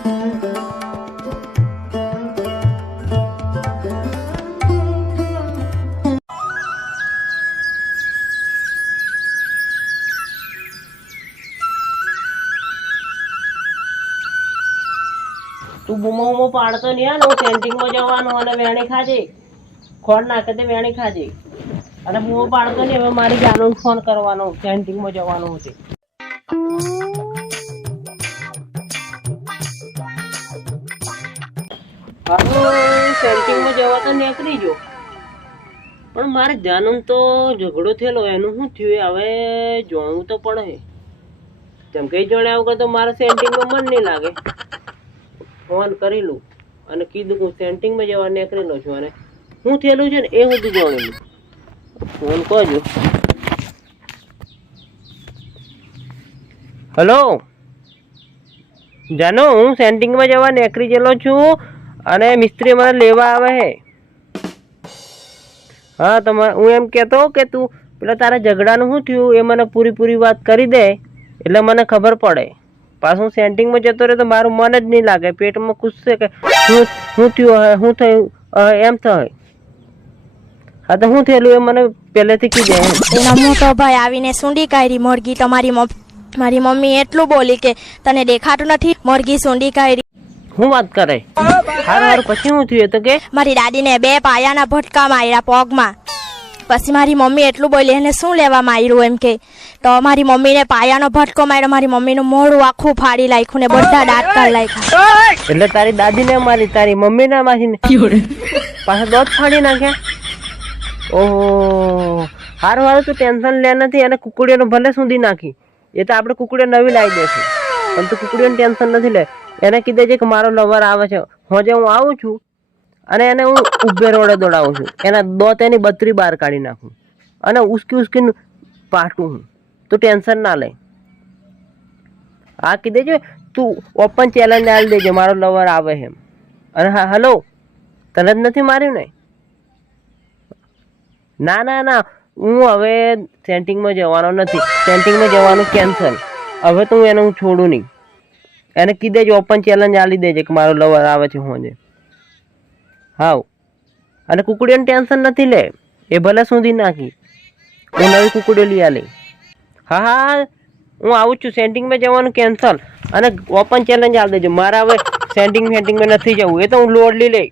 તું બૂમો પાડતો નહીં ને, કેન્ટીનમાં જવાનું અને વેણી ખાજે, ખોડ નાખે તે વેણી ખાજે અને બૂમો પાડતો નહીં. હવે મારી જાનું ફોન કરવાનો, કેન્ટીનમાં જવાનું છે. કેન્ટીનમાં જવા તો નીકળી જો, પણ મારે જાનું તો ઝઘડો થયેલો, એનું શું થયું હવે જોવું તો પડે. જેમ કઈ જણાવ્યું કે તો મારે સેન્ટિંગમાં મન નહીં લાગે, ફોન કરી લઉં અને કીધું હું સેન્ટિંગમાં જવા નીકળેલો છું અને શું થયેલું છે ને એ બધું જાણેલું. ફોન કરજો. હલો જાનો, હું સેન્ટિંગમાં જવા નીકળી ગયેલો છું અને મિસ્ત્રી મને લેવા આવે છે. હા તમારે હું એમ કહેતો કે તું પેલા તારા ઝઘડાનું શું થયું એ મને પૂરી વાત કરી દે એટલે મને ખબર પડે. પાછું સેન્ટિંગમાં જતો રહે તો મારું મન જ નહીં લાગે, પેટમાં કૂદશે કે શું થયું હે, શું થયું એમ થાય. હા તો શું થયેલું એ મને પહેલેથી કીધે. એનો મોટો ભાઈ આવીને સૂંડી કાઢી મોરગી. મારી મમ્મી એટલું બોલી કે તને દેખાતું નથી, મોરગી સૂંડી કાઢી. શું વાત કરે? હારું પછી શું થયું? તો કે મારી દાદીને 2 પાયાના ભટકા માર્યા પગમાં. પછી મારી મમ્મી એટલું બોલી એને શું લેવા માર્યું એમ કે, તો મારી મમ્મીને પાયાનો ભટકો માર્યો. મારી મમ્મીનું મોઢું આખું ફાડી નાખ્યું ને બધા દાંત કાઢી નાખ્યા. એટલે તારી દાદીને મારી, તારી મમ્મીને મારીને પાછા દાંત ફાડી નાખ્યા? ઓહો, હારું તું ટેન્શન લે નથી. અને કુકડીઓને ભલે સુધી નાખી, એ તો આપણે કુકડીઓ નવી લાવી દેશું, પણ તું કુકડીઓને ટેન્શન નથી લે. એને કીધે છે કે મારો લવર આવે છે, હોજે હું આવું છું અને એને હું ઉભે રોડે દોડાવું છું, એના દોત એની 32 બહાર કાઢી નાખું અને ઉસકીને પાટું હું. તું ટેન્શન ના લે. હા કીધે છે તું ઓપન ચેલેન્જ આલી દેજે મારો લવર આવે એમ. અને હા હલો, તને જ નથી માર્યું ને? ના ના ના, હું હવે સેન્ટિંગમાં જવાનો નથી, સેન્ટિંગમાં જવાનું કેન્સલ. હવે તો હું એને છોડું નહીં. એને કીધે જ ઓપન ચેલેન્જ આલી દેજે કે મારો લવર આવે છે હોજે. હાવ, અને કુકડીઓને ટેન્શન નથી લે, એ ભલે સુધી નાખી, હું નવી કુકડીઓ લઈ આલી. હા હા હું આવું છું, સેન્ટિંગમાં જવાનું કેન્સલ અને ઓપન ચેલેન્જ આલી દેજો. મારા હવે સેન્ટિંગમાં નથી જવું, એ તો હું લોડ લઈ લે.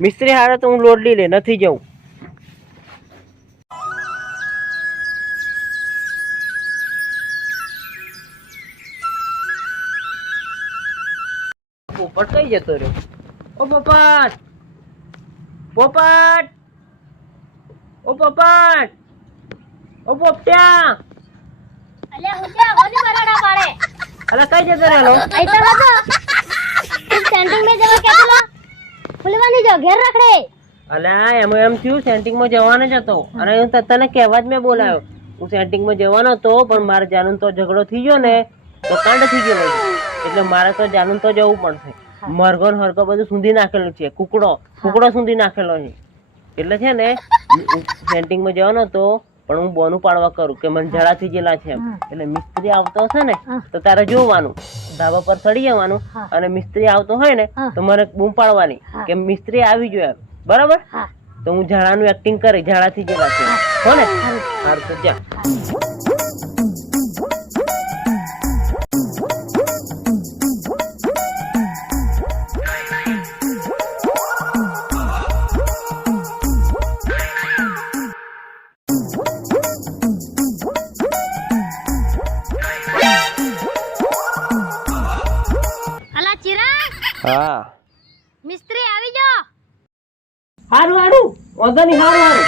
મિસ્ત્રી હારે તો હું લોડ લઈ લે, નથી જવું. પોપટ કઈ જતો રહ્યો? ઓ પોપટ, પોપટ, ઓ પોપટ, ઓ પોપટ્યા. અલ્યા હુંયા ઓની બરાડા પાડે. અલા કઈ જતો રહ્યો? આઈતા લાગો સેન્ટિંગમાં જવા કેતલો ફૂલવાની જો ઘેર રખડે. અલા એમ થયું સેન્ટિંગમાં જવાનો જ હતો અને હું તને કહેવા જ મેં બોલાયો. હું સેન્ટિંગમાં જવાનો હતો પણ મારે જાનું તો ઝઘડો થઈ ગયો ને, તો કાંડ થઈ ગયો એટલે મારે તો જાનું તો જવું પડશે. મરઘો ને હરકો બધું સૂંધી નાખેલું છે, કુકડો સૂંધી નાખેલો છે. એટલે છે ને સેન્ટિંગમાં જવાનો હતો પણ હું બોનું પાડવા કરું કે મને જરા થઈ ગયેલા છે એમ. એટલે મિસ્ત્રી આવતો હશે ને તો તારે જોવાનું, ધાબા પર ચડી જવાનું અને મિસ્ત્રી આવતો હોય ને તો મને બૂમ પાડવાની કે મિસ્ત્રી આવી ગયો એમ. બરાબર? તો હું ઝાડાનું એક્ટિંગ કરી, ઝાડા થઈ ગયેલા છે હો ને. સારું તો જા. હા મિસ્ત્રી આવી જો. હારું વાંધો નહીં, હારું.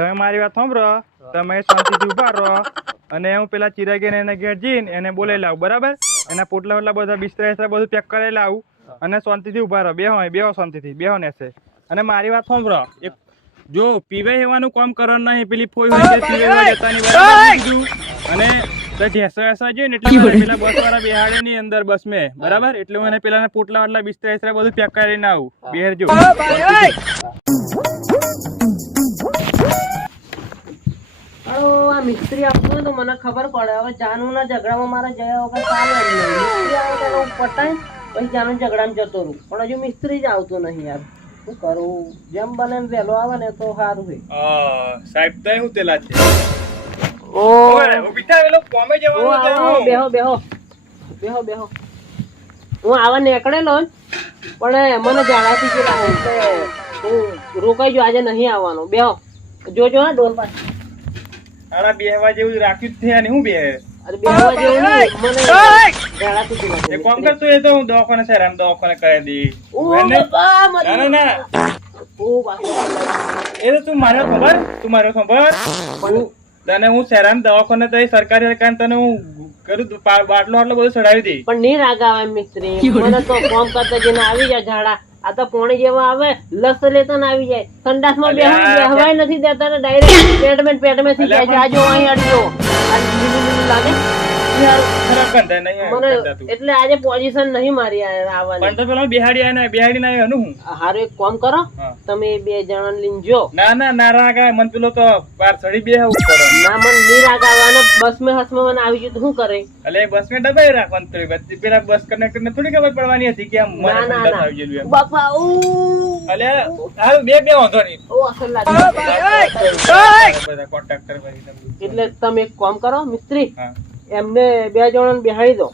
તમે મારી વાત સાંભળો, તમે શાંતિથી ઉભા રહો અને હું પેલા ચિરાગીને એને ઘેર જઈને એને બોલાવી લાવું. બરાબર? એના પોટલા બધા બિસ્તરા બધું પેક કરી લાવું અને શાંતિથી ઉભા રહો. બેહો શાંતિથી બેહો ને. અને મારી વાત સાંભળો, એક જો પીવે એવાનું કામ કરવાનું નહીં, પેલી ફોઈ હોય કે પીવે એવા જતા નહીં, બરાબર કીધું? અને તો ઢેસો વેસવા જોઈએ ને એટલે મારે પેલા બસ વાળા બેહાડે ની અંદર બસ મેં, બરાબર? એટલે હું એને પેલા પોટલા વાટલા બિસ્તરા ઇસ્તરા બધું પેક કરીને આવું. બેહરજો. આ મિસ્ત્રી આવતું હોય તો મને ખબર પડે. હવે જાનુના ઝઘડામાં મારે જયા વગર ચાલે જ નહીં. મિસ્ત્રી આવે તો હું પટાઈ પછી જાનુ ઝઘડામાં જતો રહું, પણ હજુ મિસ્ત્રી જ આવતો નહીં યાર. શું કરું? જેમ બને એમ વહેલો આવે ને તો સારું છે. સાહેબ તો હું તેલા છે. ઓ ઊભી થા, પેલો કોમે જવાનું હતું. બેહો બેહો બેહો બેહો. હું આવા નીકળેલો જ, પણ મને ઝાડાથી ગયેલા એટલે હું રોકાઈ જો, આજે નહીં આવવાનો. બેહો, જોજો હા ડોલ પાસે. આના બેહવા જેવું રાખ્યું જ છે ને હું બેહે. અરે બેહવા જેવું નહીં, મને ઝાડાથી ગયેલા. એ કોમ કરતો એ તો હું દવાખાને સેરામ દવાખાને કરી દી. ઓ બાપા, ના ના ના, ઓ બાપા. એ તો તું માર્યો ખબર, તને હું સેરામ દવાખાને તો સરકારી તને હું કરું બાટલો આટલો બધું ચડાવી દઈ. પણ નહીં રાગ આવે મિસ્ત્રી, મને તો ફોર્મ કરતા જઈને આવી જાય ઝાડા. આ તો પોણી જેવા આવે, લસ લેતા ને આવી જાય. સંડાસમાં બેહવાય નથી દેતા ને ડાયરેક્ટ પેટમાં થઈ જાય છે. આ જો અહીં અડજો, આ લીલું લીલું લાગે ખરાબ ગંધાય નહીં મને, ગંધાતું. એટલે આજે પોઝિશન નહીં મારી આવવાની. પણ તો પેલો બિહાડી આય ને બિહાડી ના આવ્યો હું. હારું એક કામ કરો, હા. તમે બે જણા લઈને જો. ના ના ના રાગા, મન પેલો તો બાર ચડી બેહવું પડે. ના મને નહીં રાગ આવે, અને બસ માં હસમાં મને આવી ગયું તો શું કરે? એટલે બસ માં દબાઈ રાખવાનું થોડી. પેલા બસ કંડક્ટર ને થોડી ખબર પડવાની હતી કે આમ મને ના ના સંડાસ ના આવી ગયેલું એમ. બાપા, ઓ અલે હારું બે વાંધો નહીં. ઓ અસલ લાગે. બધા કોન્ટ્રાક્ટર ભાઈ તમે. એટલે તમે એક કામ કરો મિસ્ત્રી, હા. એમને બે જણાને બેહાડી દો.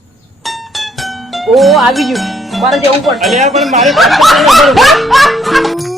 ઓ આવી ગયું, મારે જવું પડશે. અલે આ પણ મારે કામ કરવાનું હતું.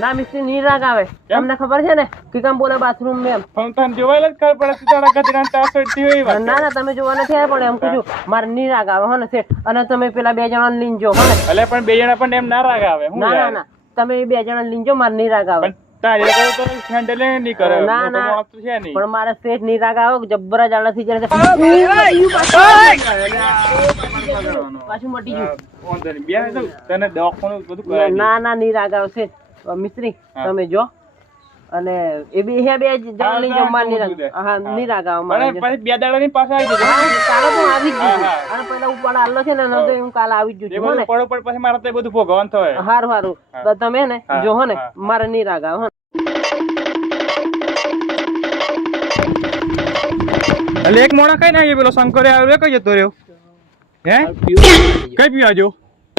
ના મિસ્ત્રી નહીં રાગ આવે. તમને ખબર છે ને કે કામ બોલે બાથરૂમ માં એમ. પણ તને જોવાયેલ જ ખબર પડે તું તારા ગધેડાને તાર ચડતી હોય એ વાત. ના ના તમે જોવા નથી આવ્યા, પણ એમ કહું છું મારે નહીં રાગ આવે હો ને શેઠ. અને તમે પેલા બે જણા લઈને જો હો ને. અલે પણ બે જણા પણ એમ ના રાગ આવે. હું ના ના યાર? ના તમે બે જણા લઈને જો, મારે નહીં રાગ આવે. પણ તારે કરો તો હેન્ડલ નહીં કરે. ના મોટો ના માણસ તો છે નહીં. પણ મારે શેઠ નહીં રાગ આવે, જબ્બરા જાડા થઈ જાય. પાછું મટી ગયું. વાંધો નહીં. બે તો તને દવાખાનું બધું કરાવી દઈએ. ના ના નહીં રાગ આવે શેઠ. મિસ્ત્રી હા. તમે જો, અને એ બે જણા લઈને જો, મારે નહીં રાગ. હા નહીં રાગ આવે મારે. પણ પછી બે દાડાની પાસે આવી જજો. હા, કાલે તો હું આવી જ હા, જઈશ. હા. અને પેલા ઉપર આલ્લો છે ને એનો તો હું કાલે આવી જ એ જઉં છું હો બધું ને. પડો પડ પછી મારે તો એ બધું ભોગવવાનું થાય. હારું હારું હા. તો તમે ને હા, જો હો ને, હા. મારે નહીં રાગ આવે હો ને. એટલે એક મોણા કઈ ના પેલો શંકરે આવ્યો કઈ જતો રહ્યો હે કઈ પીવા જો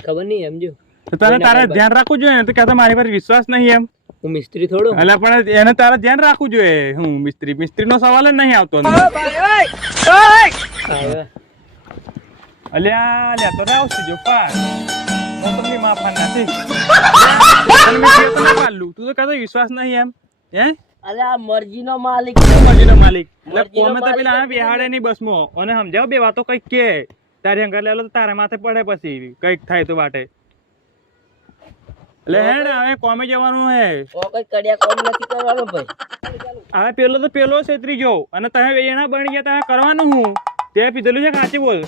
ખબર નહીં એમ જો. તો તને તારે ધ્યાન રાખવું જોઈએ ને. તો કહેતા મારી પર વિશ્વાસ નહીં એમ. હું મિસ્ત્રી થોડો. એટલે પણ એને તારે ધ્યાન રાખવું જોઈએ. હું મિસ્ત્રી નો સવાલ જ નહીં આવતો અંદર. અલ્યા લેતો ને આવશે જો પાર હું તમને માફા નથી. તને મેં કીધું તો ના પાડલું. તું તો કહેતો વિશ્વાસ નહીં એમ હે. અરે આ મરજી નો માલિક. મરજીનો માલિક. એટલે મરજીનો કોમે તો માલિક પેલા નથી. બેહાડે નહીં બસમાં અને સમજાવ બે વાતો કઈક કે તારી અંગર લેલો તો તારા માથે પડે પછી કઈક થાય તો વાટે. એટલે હે ને હવે કોમે જવાનું હે. કઈ કડિયા કોમ નથી કરવાનો ભાઈ. હવે પેલો તો પેલો છેતરી ગયો અને તમે બે જણા બની ગયા. તમે કરવાનું હું તે પીધેલું છે કાચી બોલ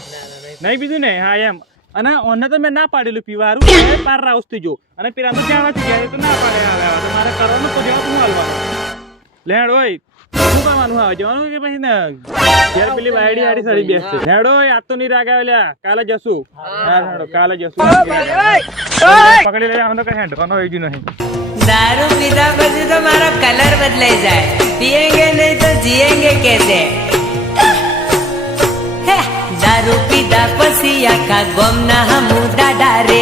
નહીં પીધું ને. હા એમ. અને ઓને તો મેં ના પાડેલું પીવારું પાર રાઉસ થઈ ગયો અને પેલા તો જવાથી ગયા તો ના પાડે. આવે તો મારે કરવાનું તો જવાબ હું હાલવાનું લેડ હોય શું કરવાનું આવે જવાનું કે પછી ને ઘેર પેલી વાયડી હાડી સડી બેસશે. લેડ હોય આજ તો નહીં રાગ આવે લ્યા કાલે જશું. હા હેડો કાલે જશું. પકડી લઈ આમ તો કઈ હેન્ડ કરવાનો હોય જ નહીં. दारू पीधा પછી તો મારો કલર બદલાઈ જાય पिएंगे नहीं तो जिएंगे कैसे દારૂ પીધા પછી આખા ગોમના હમુ દાડા રે